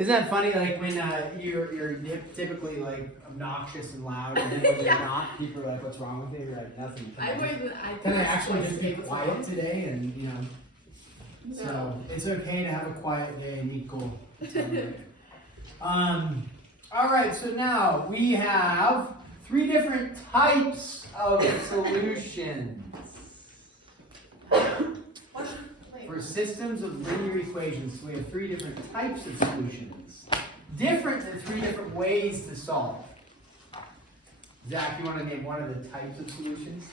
Isn't that funny? Like when you're typically like obnoxious and loud, and then when you're not, people are like, "What's wrong with you?" You're like, "Nothing." Can I actually just be quiet today? And you know, so it's okay to have a quiet day and be cool. All right. So now we have 3 different types of solutions for systems of linear equations. So we have 3 different types of solutions. Different than 3 different ways to solve. Zach, you want to name one of the types of solutions?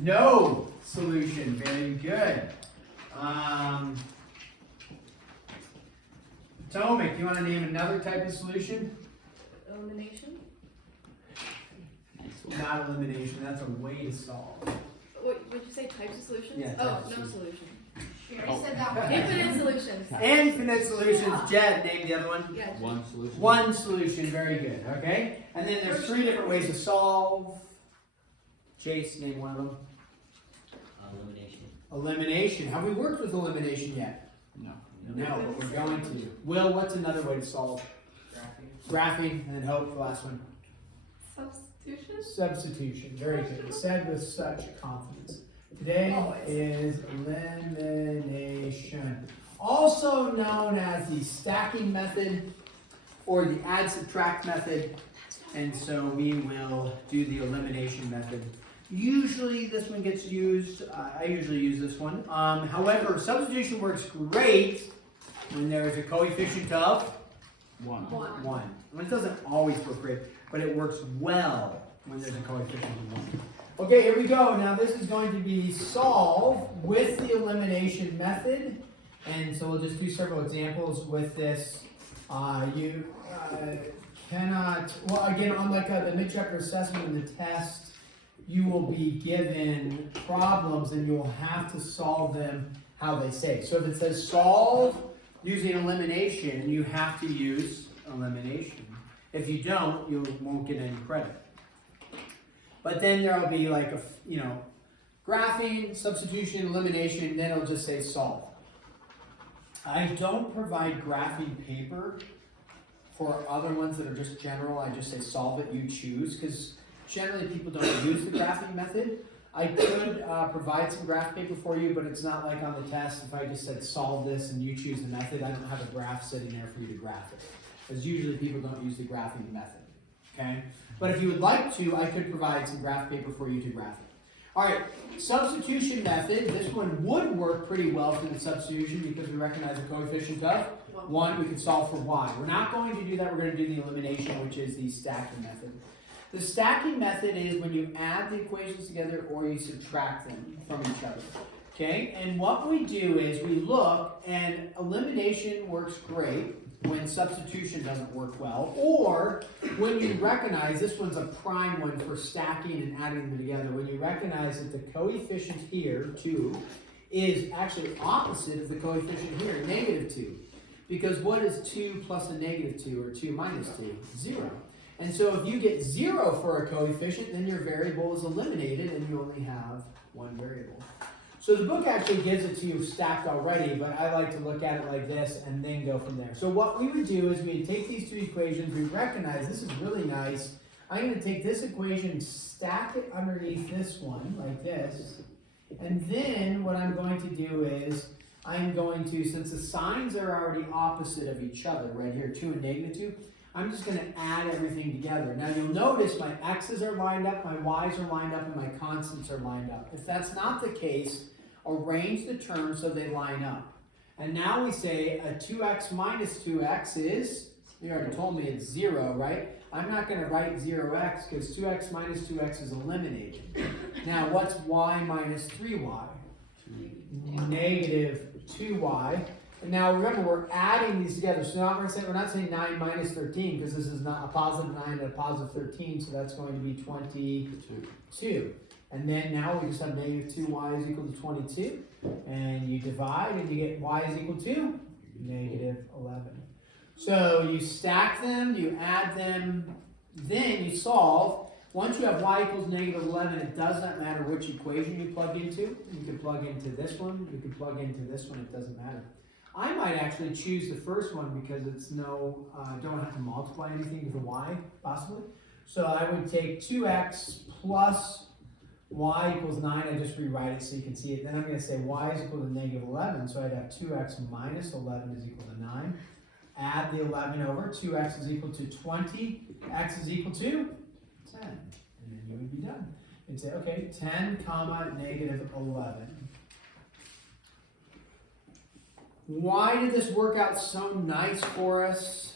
No solution. Very good. Tomek, you want to name another type of solution? Elimination? Not elimination. That's a way to solve. What would you say? Types of solutions? Yeah, oh, types of no solutions. solution. She already said that one. Infinite solutions. Infinite solutions. Jed, name the other one. Yeah. One solution. One solution. Very good. Okay. And then there's 3 different ways to solve. Chase, name one of them. Elimination. Elimination. Have we worked with elimination yet? No. No, but we're going to. Will, what's another way to solve? Graphing. And then Hope, the last one. Substitution? Substitution. Very good. Said with such confidence. Today is elimination. Also known as the stacking method or the add-subtract method. And so we will do the elimination method. Usually this one gets used. I usually use this one. However, substitution works great when there is a coefficient of 1. 1. Well, it doesn't always work great, but it works well when there's a coefficient of 1. Okay, here we go. Now this is going to be solved with the elimination method. And so we'll just do several examples with this. You cannot, well again, unlike the mid-chapter assessment and the test, you will be given problems and you will have to solve them how they say. So if it says solve using elimination, you have to use elimination. If you don't, you won't get any credit. But then there will be like graphing, substitution, elimination, then it'll just say solve. I don't provide graphing paper for other ones that are just general. I just say solve it, you choose, because generally people don't use the graphing method. I could provide some graph paper for you, but it's not like on the test. If I just said solve this and you choose the method, I don't have a graph sitting there for you to graph it. Because usually people don't use the graphing method. Okay? But if you would like to, I could provide some graph paper for you to graph it. All right, substitution method. This one would work pretty well for the substitution because we recognize a coefficient of 1. We can solve for y. We're not going to do that. We're going to do the elimination, which is the stacking method. The stacking method is when you add the equations together or you subtract them from each other. Okay, and what we do is we look, and elimination works great when substitution doesn't work well, or when you recognize, this one's a prime one for stacking and adding them together, when you recognize that the coefficient here, 2, is actually opposite of the coefficient here, -2. Because what is 2 plus a -2 or 2 minus 2? 0. And so if you get 0 for a coefficient, then your variable is eliminated and you only have one variable. So the book actually gives it to you stacked already, but I like to look at it like this and then go from there. So what we would do is we'd take these 2 equations, we recognize this is really nice. I'm going to take this equation, stack it underneath this one like this. And then what I'm going to do is I'm going to, since the signs are already opposite of each other, right here, 2 and -2, I'm just going to add everything together. Now you'll notice my x's are lined up, my y's are lined up, and my constants are lined up. If that's not the case, arrange the terms so they line up. And now we say a 2x minus 2x is, you already told me it's 0, right? I'm not going to write 0x because 2x minus 2x is eliminated. Now what's y minus 3y? -2y. And now remember, we're adding these together. So now we're not saying 9 minus 13 because this is not a positive 9 and a positive 13, so that's going to be 22. And then now we just have -2y is equal to 22. And you divide and you get y is equal to -11. So you stack them, you add them, then you solve. Once you have y equals -11, it does not matter which equation you plug into. You can plug into this one, you can plug into this one, it doesn't matter. I might actually choose the first one because it's no, don't have to multiply anything with a y, possibly. So I would take 2x plus y equals 9. I just rewrite it so you can see it. Then I'm going to say y is equal to negative 11. So I'd have 2x minus 11 is equal to 9. Add the 11 over. 2x is equal to 20. X is equal to 10. And then you would be done. You'd say, okay, 10 comma negative 11. Why did this work out so nice for us?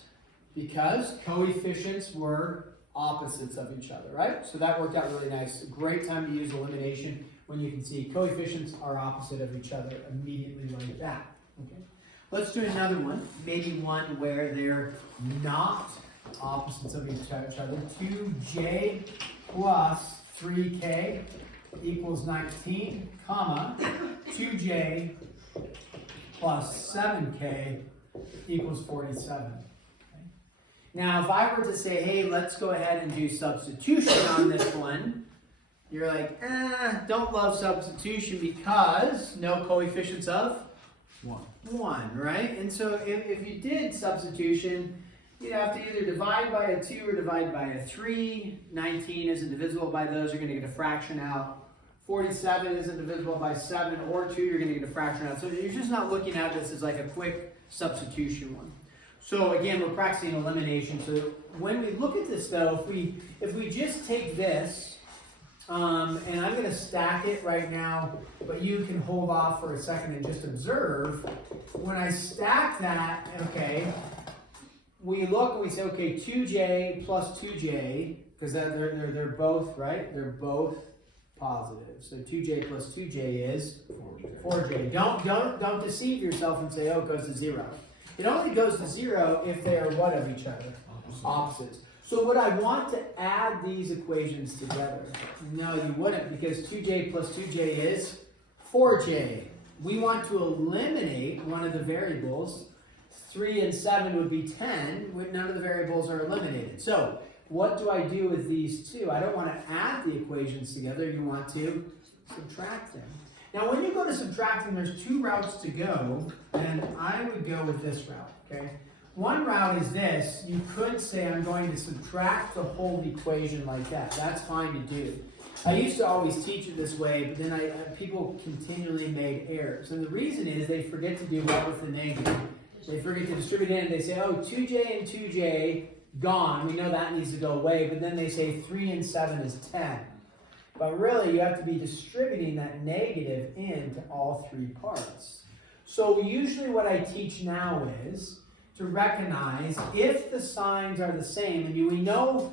Because coefficients were opposites of each other, right? So that worked out really nice. A great time to use elimination when you can see coefficients are opposite of each other immediately like that. Okay. Let's do another one. Maybe one where they're not opposites of each other. 2j plus 3k equals 19, comma, 2j plus 7k equals 47. Okay. Now, if I were to say, hey, let's go ahead and do substitution on this one, you're like, don't love substitution because no coefficients of 1, right? And so if you did substitution, you'd have to either divide by a 2 or divide by a 3. 19 isn't divisible by those, you're going to get a fraction out. 47 isn't divisible by 7 or 2, you're going to get a fraction out. So you're just not looking at this as like a quick substitution one. So again, we're practicing elimination. So when we look at this though, if we just take this, and I'm going to stack it right now, but you can hold off for a second and just observe. When I stack that, okay, we look and we say, okay, 2j plus 2j, because they're both, right? They're both positive. So 2j plus 2j is 4j. Don't deceive yourself and say, oh, it goes to 0. It only goes to 0 if they are what of each other? Opposites. So would I want to add these equations together? No, you wouldn't, because 2j plus 2j is 4j. We want to eliminate one of the variables. 3 and 7 would be 10, when none of the variables are eliminated. So what do I do with these two? I don't want to add the equations together. You want to subtract them. Now, when you go to subtracting, there's 2 routes to go, and I would go with this route, okay? One route is this. You could say I'm going to subtract the whole equation like that. That's fine to do. I used to always teach it this way, but then people continually made errors. And the reason is they forget to do what with the negative. They forget to distribute in, and they say, oh, 2j and 2j, gone. We know that needs to go away, but then they say 3 and 7 is 10. But really, you have to be distributing that negative into all 3 parts. So usually what I teach now is to recognize if the signs are the same, and we know,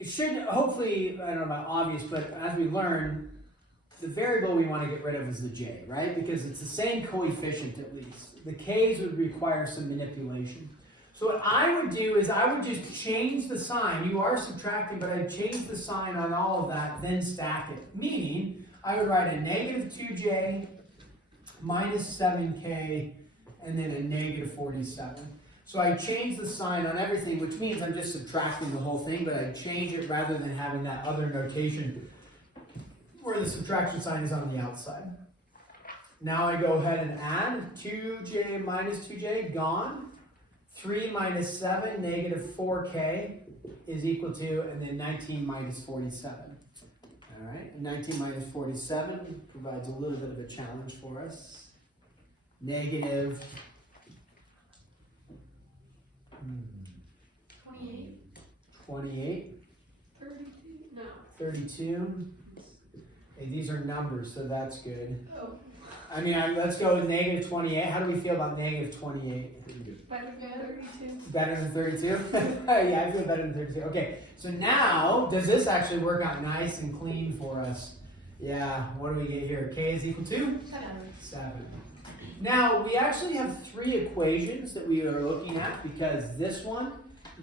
it should, hopefully, I don't know about obvious, but as we learn, the variable we want to get rid of is the j, right? Because it's the same coefficient at least. The k's would require some manipulation. So what I would do is I would just change the sign. You are subtracting, but I'd change the sign on all of that, then stack it. Meaning, I would write a negative 2j minus 7k and then a negative 47. So I change the sign on everything, which means I'm just subtracting the whole thing, but I change it rather than having that other notation where the subtraction sign is on the outside. Now I go ahead and add 2j minus 2j, gone. 3 minus 7, negative 4k is equal to, and then 19 minus 47. All right, 19 minus 47 provides a little bit of a challenge for us. Negative 28. 32? No. 32. Hey, these are numbers, so that's good. Oh. I mean, let's go with negative 28. How do we feel about negative 28? Better than 32. Better than 32? Yeah, I feel better than 32. Okay, so now, does this actually work out nice and clean for us? Yeah, what do we get here? K is equal to? 7. Now, we actually have 3 equations that we are looking at because this one,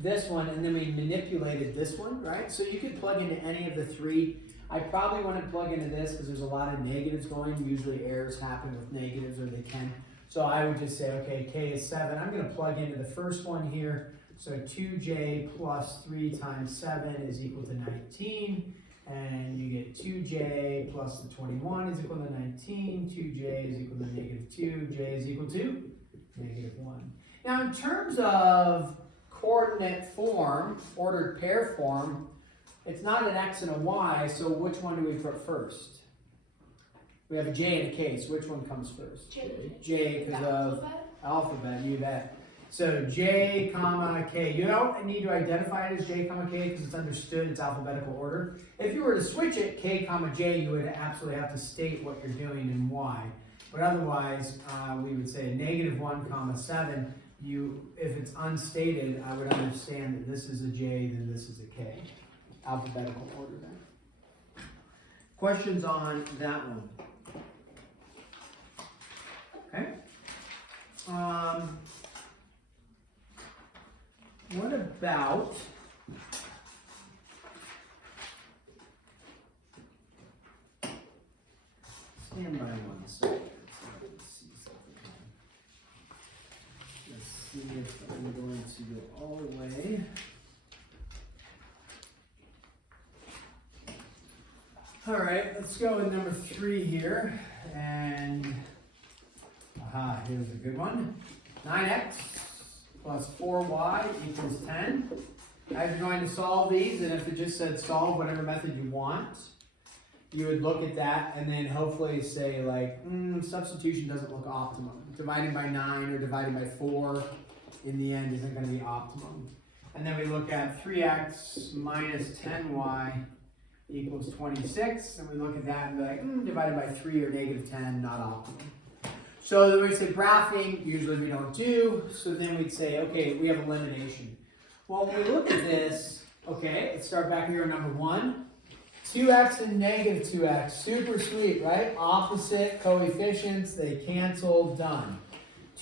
and then we manipulated this one, right? So you could plug into any of the 3. I probably wouldn't plug into this because there's a lot of negatives going. Usually errors happen with negatives, or they can. So I would just say, okay, k is 7. I'm going to plug into the first one here. So 2j plus 3 times 7 is equal to 19. And you get 2j plus the 21 is equal to 19, 2j is equal to negative 2, j is equal to negative 1. Now in terms of coordinate form, ordered pair form, it's not an x and a y, so which one do we put first? We have a j and a k, so which one comes first? J because of alphabet, you bet. So j comma k, you don't need to identify it as j comma k because it's understood it's alphabetical order. If you were to switch it k comma j, you would absolutely have to state what you're doing and why. But otherwise, we would say negative 1 comma 7. If it's unstated, I would understand that this is a j, then this is a k. Alphabetical order then. Questions on that one? Okay. What about stand by 1 second. Let's see something. Let's see if I'm going to go all the way. All right, let's go with number 3 here, and here's a good one. 9x plus 4y equals 10. As you're going to solve these, and if it just said solve whatever method you want, you would look at that and then hopefully say like, substitution doesn't look optimum. Dividing by 9 or dividing by 4 in the end isn't going to be optimum. And then we look at 3x minus 10y equals 26, and we look at that and be like, divided by 3 or negative 10, not optimum. So then we say graphing, usually we don't do, so then we'd say, okay, we have elimination. Well, when we look at this, okay, let's start back here on number 1. 2x and negative 2x, super sweet, right? Opposite coefficients, they cancel, done.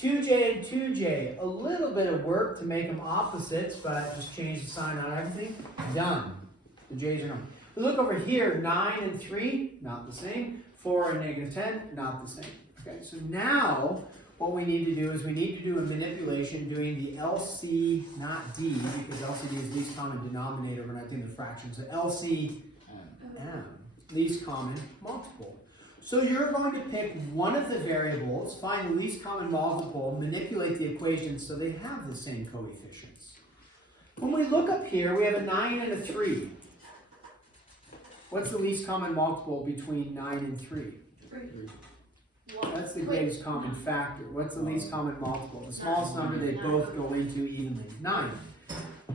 2j and 2j, a little bit of work to make them opposites, but just change the sign on everything, done. The j's are done. We look over here, 9 and 3, not the same. 4 and negative 10, not the same. Okay, so now what we need to do is we need to do a manipulation doing the LC, not D, because LCD is least common denominator, we're not doing the fraction. So LCM, least common multiple. So you're going to pick one of the variables, find the least common multiple, manipulate the equations so they have the same coefficients. When we look up here, we have a 9 and a 3. What's the least common multiple between 9 and 3? 3. That's the greatest common factor. What's the least common multiple? The smallest number they both go into evenly. 9.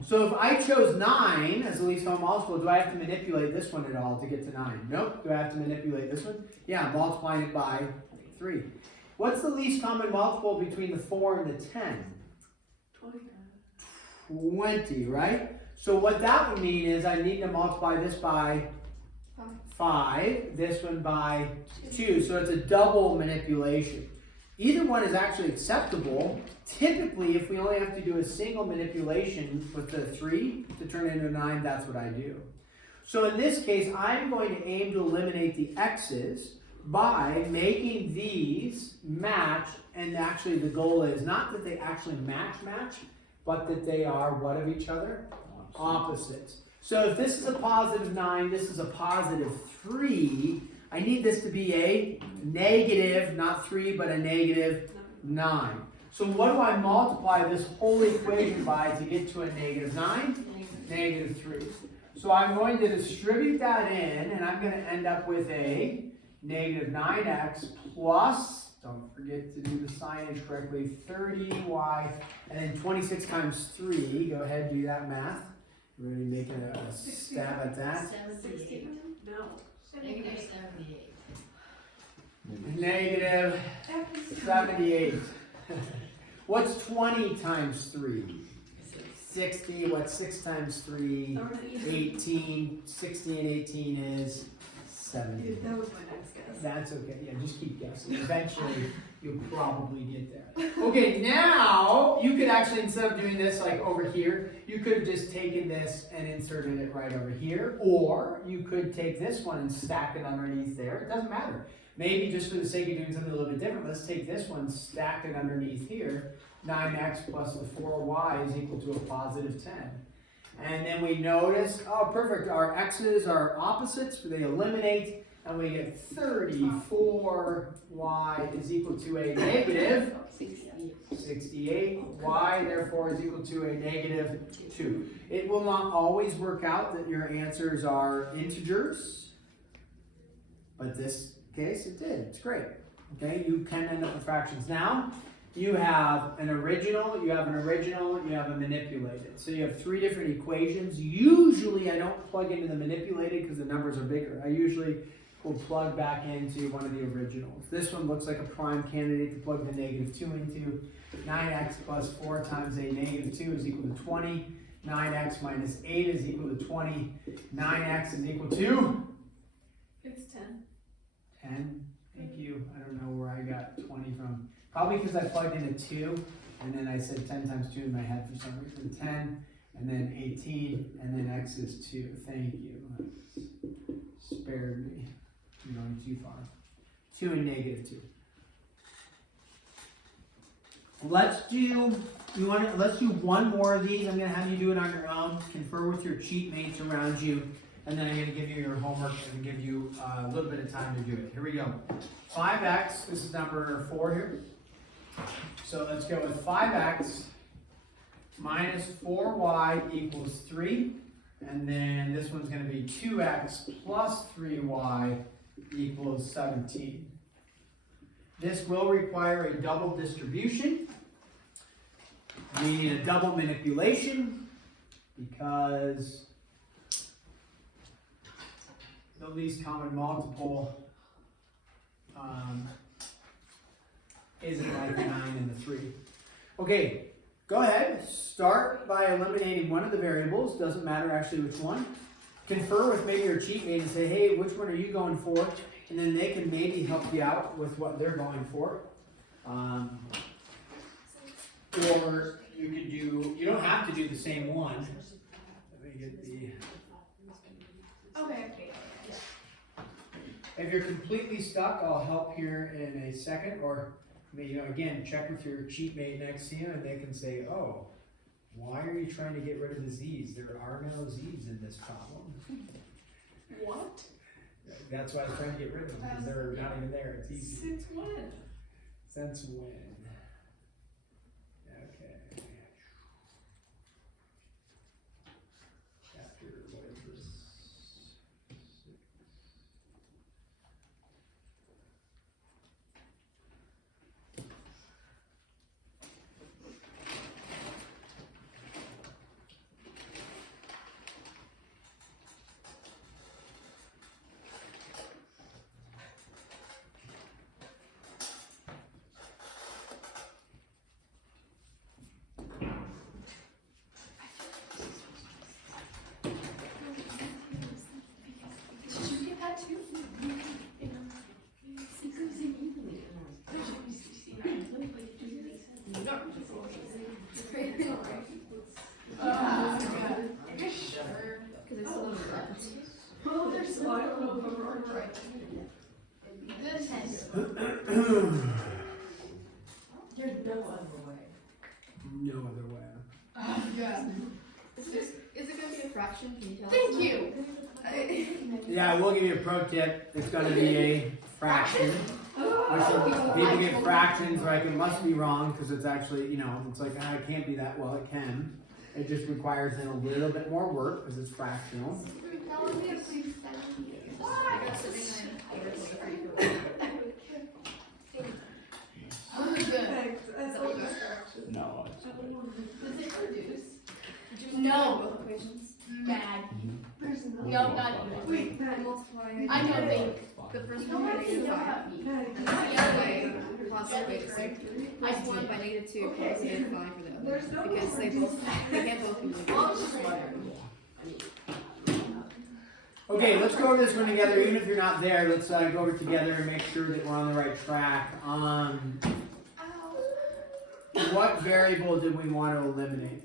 So if I chose 9 as the least common multiple, do I have to manipulate this one at all to get to 9? Nope. Do I have to manipulate this one? Yeah, multiplying it by 3. What's the least common multiple between the 4 and the 10? 20, right? So what that would mean is I need to multiply this by 5, this one by 2. So it's a double manipulation. Either one is actually acceptable. Typically, if we only have to do a single manipulation with the 3 to turn it into 9, that's what I do. So in this case, I'm going to aim to eliminate the x's by making these match, and actually the goal is not that they actually match, but that they are what of each other? Opposites. So if this is a positive 9, this is a positive 3, I need this to be a negative, not 3, but a negative 9. So what do I multiply this whole equation by to get to a negative 9? Negative 3. So I'm going to distribute that in, and I'm going to end up with a negative 9x plus, don't forget to do the signage correctly, 30y, and then 26 times 3. Go ahead, do that math. We're going to be making a stab at that. 68. No. Negative 78. Negative 78. What's 20 times 3? 60. What's 6 times 3? 18. 60 and 18 is 70. That was my next guess. That's okay. Yeah, just keep guessing. Eventually, you'll probably get there. Okay, now you could actually, instead of doing this like over here, you could have just taken this and inserted it right over here. Or you could take this one and stack it underneath there. It doesn't matter. Maybe just for the sake of doing something a little bit different, let's take this one, stack it underneath here. 9x plus the 4y is equal to a positive 10. And then we notice, oh perfect, our x's are opposites, they eliminate, and we get 34y is equal to a negative 68. Y therefore is equal to a negative 2. It will not always work out that your answers are integers, but this case it did. It's great. Okay, you can end up with fractions. Now, you have an original, you have a manipulated. So you have 3 different equations. Usually I don't plug into the manipulated because the numbers are bigger. I usually will plug back into one of the originals. This one looks like a prime candidate to plug the negative 2 into. 9x plus 4 times a negative 2 is equal to 20. 9x minus 8 is equal to 20. 9x is equal to? It's 10. 10. Thank you. I don't know where I got 20 from. Probably because I plugged in a 2, and then I said 10 times 2 in my head for some reason. 10, and then 18, and then x is 2. Thank you. Spared me from going too far. 2 and negative 2. Let's do one more of these. I'm going to have you do it on your own. Confer with your cheat mates around you. And then I'm going to give you your homework and give you a little bit of time to do it. Here we go. 5x, this is number 4 here. So let's go with 5x minus 4y equals 3. And then this one's going to be 2x plus 3y equals 17. This will require a double distribution. We need a double manipulation because the least common multiple isn't like 9 and the 3. Okay, go ahead. Start by eliminating one of the variables. Doesn't matter actually which one. Confer with maybe your cheat mate and say, hey, which one are you going for? And then they can maybe help you out with what they're going for. Or you could do, you don't have to do the same one. Let me get the... Okay. If you're completely stuck, I'll help here in a second. Or, again, check with your cheat mate next to you and they can say, oh, why are you trying to get rid of the z's? There are no z's in this problem. What? That's why I was trying to get rid of them, because they're not even there. It's easy. Since when? Since when? Okay. Chapter, what is this? 6. There's no other way. No other way. Yeah. Is it going to be a fraction? Can you tell us? Thank you. Yeah, I will give you a pro tip. It's going to be a fraction. People get fractions like it must be wrong because it's actually, it's like, it can't be that. Well, it can. It just requires then a little bit more work because it's fractional. No. Does it produce? No. Both equations? Bad. No, No, not not Wait, multiply. I don't think. The first one by negative 5. The other way, positive 6. Plus 1 by negative 2, positive 5 for the other. Because they can't both be negative. Okay, let's go over this one together. Even if you're not there, let's go over it together and make sure that we're on the right track. What variable did we want to eliminate?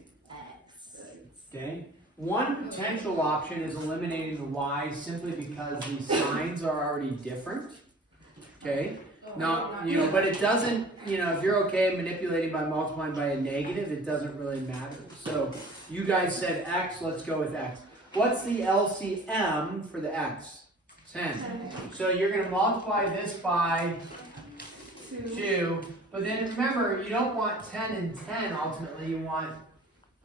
Okay. One potential option is eliminating the y simply because the signs are already different. Okay. No, but it doesn't, if you're okay manipulating by multiplying by a negative, it doesn't really matter. So you guys said x, let's go with x. What's the LCM for the x? 10. So you're going to multiply this by 2. But then remember, you don't want 10 and 10 ultimately. You want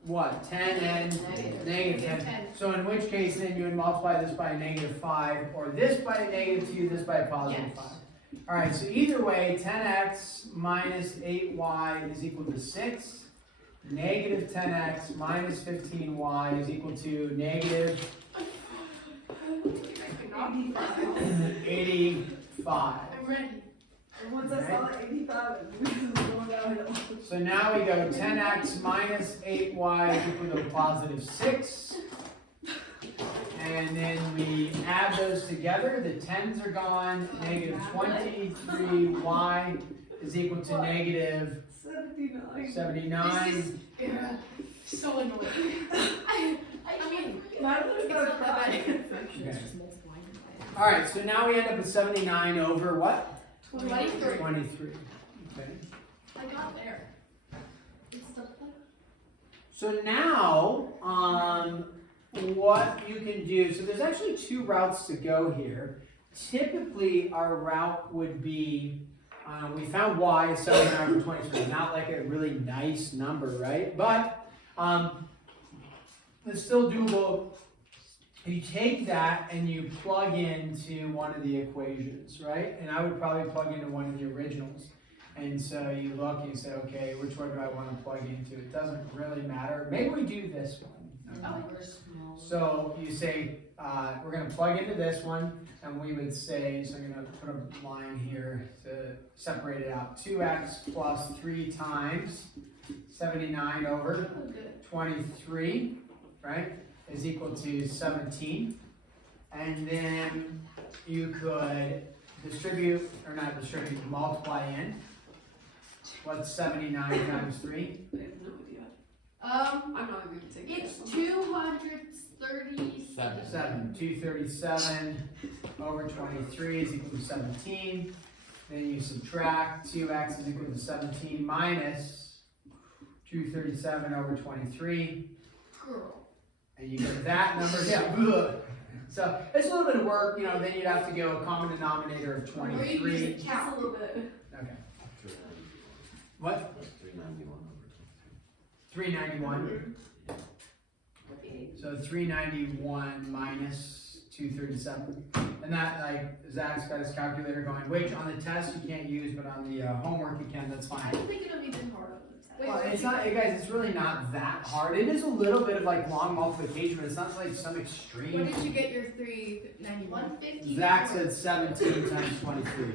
what? 10 and negative 10. So in which case then you would multiply this by a negative 5, or this by a negative 2, this by a positive 5. Alright, so either way, 10x minus 8y is equal to 6. Negative 10x minus 15y is equal to negative 85. I'm ready. Once I saw 85, So now we go 10x minus 8y is equal to a positive 6. And then we add those together. The 10s are gone. Negative 23y is equal to negative 79. So annoying. I mean, It's not that bad in a fraction, it's just multiplying by it. Alright, so now we end up with 79 over what? 23. 23. Okay. I got there. So now, what you can do, so there's actually 2 routes to go here. Typically, our route would be, we found y is 79 over 23, not like a really nice number, right? But it's still doable. You take that and you plug into one of the equations, right? And I would probably plug into one of the originals. And so you look and you say, okay, which one do I want to plug into? It doesn't really matter. Maybe we do this one. So you say, we're going to plug into this one, and we would say, so I'm going to put a line here to separate it out. 2x plus 3 times 79 over 23, right, is equal to 17. And then you could distribute, or not distribute, multiply in. What's 79 times 3? I'm not even taking It's 237. 237 over 23 is equal to 17. Then you subtract 2x is equal to 17 minus 237 over 23. Girl. And you get that number. Yeah. So it's a little bit of work, then you'd have to go a common denominator of 23. Count a little bit. Okay. What? 391. So 391 minus 237. And that, like, Zach's got his calculator going, which on the test you can't use, but on the homework you can, that's I fine. don't think it'll be this hard on the test. Well, it's not, hey guys, it's really not that hard. It is a little bit of like long multiplication, but it's not like some extreme. Where did you get your 391? 150. Zach said 17 times 23.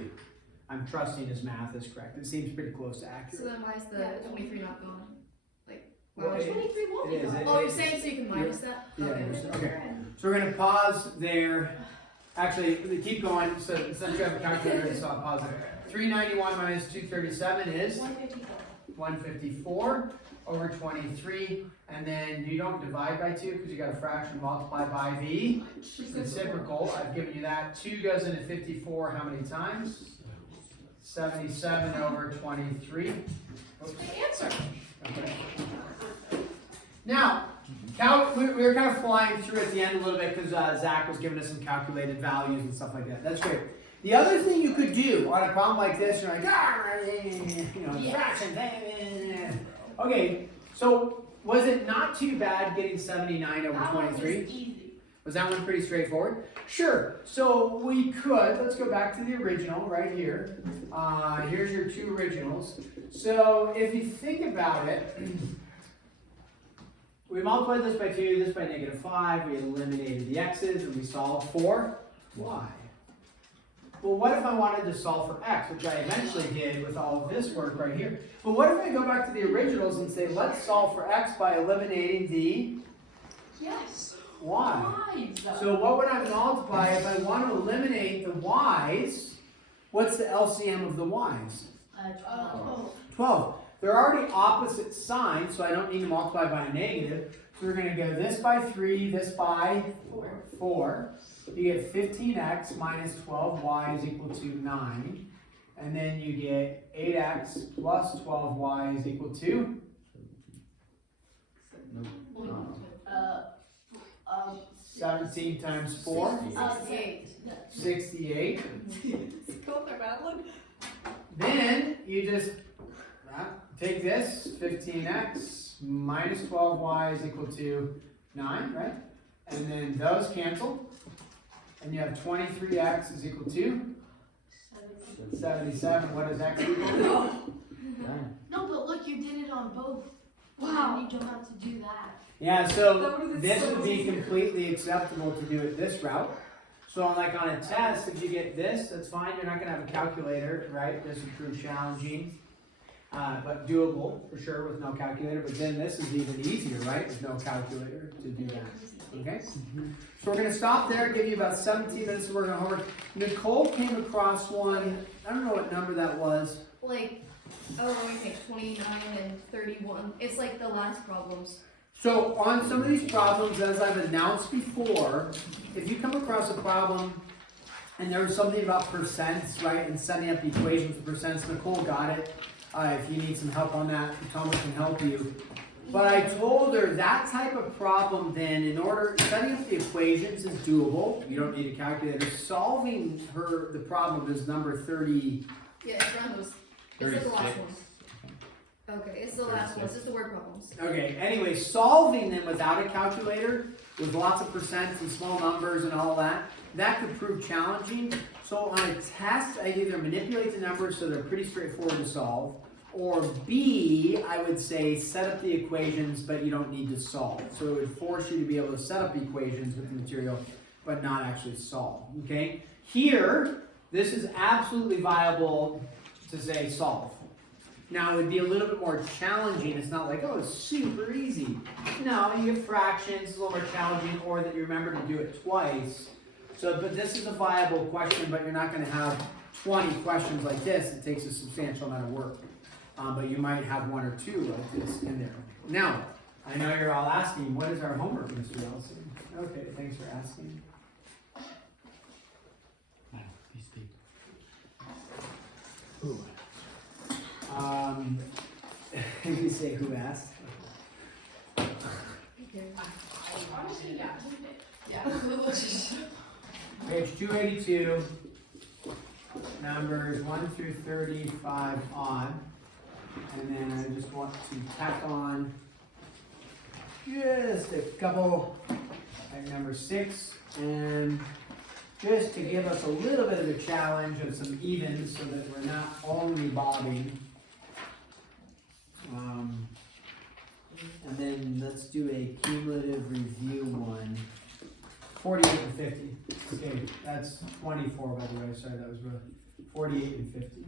I'm trusting his math is correct. It seems pretty close to So accurate. then why is the 23 not gone? Like, why Well, would you? 23 won't be It is, gone. Oh, you're saying so you can minus that? Yeah, Okay. okay. So we're gonna pause there. Actually, we keep going. So since you have a calculator, so I'll pause there. 391 minus 237 is 154. 154 over 23. And then you don't divide by 2 because you got a fraction multiply by the reciprocal. I've given you that. 2 goes into 54 how many times? 77 over 23. Oops. The answer. Okay. Now, we were kind of flying through at the end a little bit because Zach was giving us some calculated values and stuff like that. That's great. The other thing you could do on a problem like this, you're like, fraction. Okay, so was it not too bad getting 79 over That one was 23? easy. Was that one pretty straightforward? Sure. So we could, let's go back to the original right here. Here's your 2 originals. So if you think about it, we multiplied this by 2, this by negative 5, we eliminated the x's, and we solved for y. Well, what if I wanted to solve for x, which I eventually did with all of this work right here. But what if I go back to the originals and say, let's solve for x by eliminating the Yes. y. Why? So what would I multiply if I want to eliminate the y's? What's the LCM of the y's? 12. They're already opposite signs, so I don't need to multiply by a negative. So we're going to go this by 3, this by 4. You get 15x minus 12y is equal to 9. And then you get 8x plus 12y is equal to? 17 times 4? 68. Then you just take this, 15x minus 12y is equal to 9, right? And then those cancel. And you have 23x is equal to 77. What is x equal to? 9. No, but look, you did it on both. Wow. You don't have to do that. Yeah, so this would be completely acceptable to do it this route. So like on a test, if you get this, that's fine. You're not going to have a calculator, right? This would prove challenging, but doable for sure with no calculator. But then this is even easier, right? With no calculator to do that. Okay? So we're going to stop there, give you about 17 minutes of work on homework. Nicole came across one, I don't know what number that was. Like, let me think, 29 and 31. It's like the last problems. So on some of these problems, as I've announced before, if you come across a problem and there was something about percents, right, and setting up equations with percents, Nicole got it. If you need some help on that, Thomas can help you. But I told her that type of problem then, in order, setting up the equations is doable. You don't need a calculator. Solving the problem is number 30. Yeah, it's around those. It's like the last one. Okay, it's the last one. It's just the word problems. Okay, anyway, solving them without a calculator, with lots of percents and small numbers and all that, that could prove challenging. So on a test, I'd either manipulate the numbers so they're pretty straightforward to solve, or B, I would say set up the equations, but you don't need to solve. So it would force you to be able to set up equations with the material, but not actually solve, okay? Here, this is absolutely viable to say solve. Now, it would be a little bit more challenging. It's not like, oh, it's super easy. No, you get fractions, it's a little more challenging, or that you remember to do it twice. So, but this is a viable question, but you're not going to have 20 questions like this. It takes a substantial amount of work. But you might have one or two like this in there. Now, I know you're all asking, what is our homework, Mr. Ellison? Okay, thanks for asking. You say who asked? Honestly, yeah. Page 282, numbers 1 through 35 on. And then I just want to tack on just a couple at number 6, and just to give us a little bit of a challenge of some evens so that we're not only bobbing. And then let's do a cumulative review one. 48 and 50. Okay, that's 24 by the way. Sorry, that was really 48 and 50.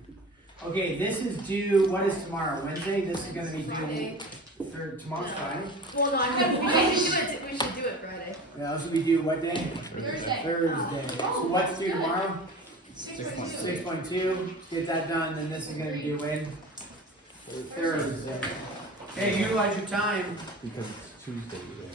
Okay, this is due, what is tomorrow? Wednesday? This is going to be Friday. due tomorrow's Friday? Well, no, we should do it Friday. Yeah, this will be due what day? Thursday. Thursday. So what's due tomorrow? 6.2. 6.2. Get that done, then this is going to be due when? Thursday. Hey, utilize your time. Because it's Tuesday today.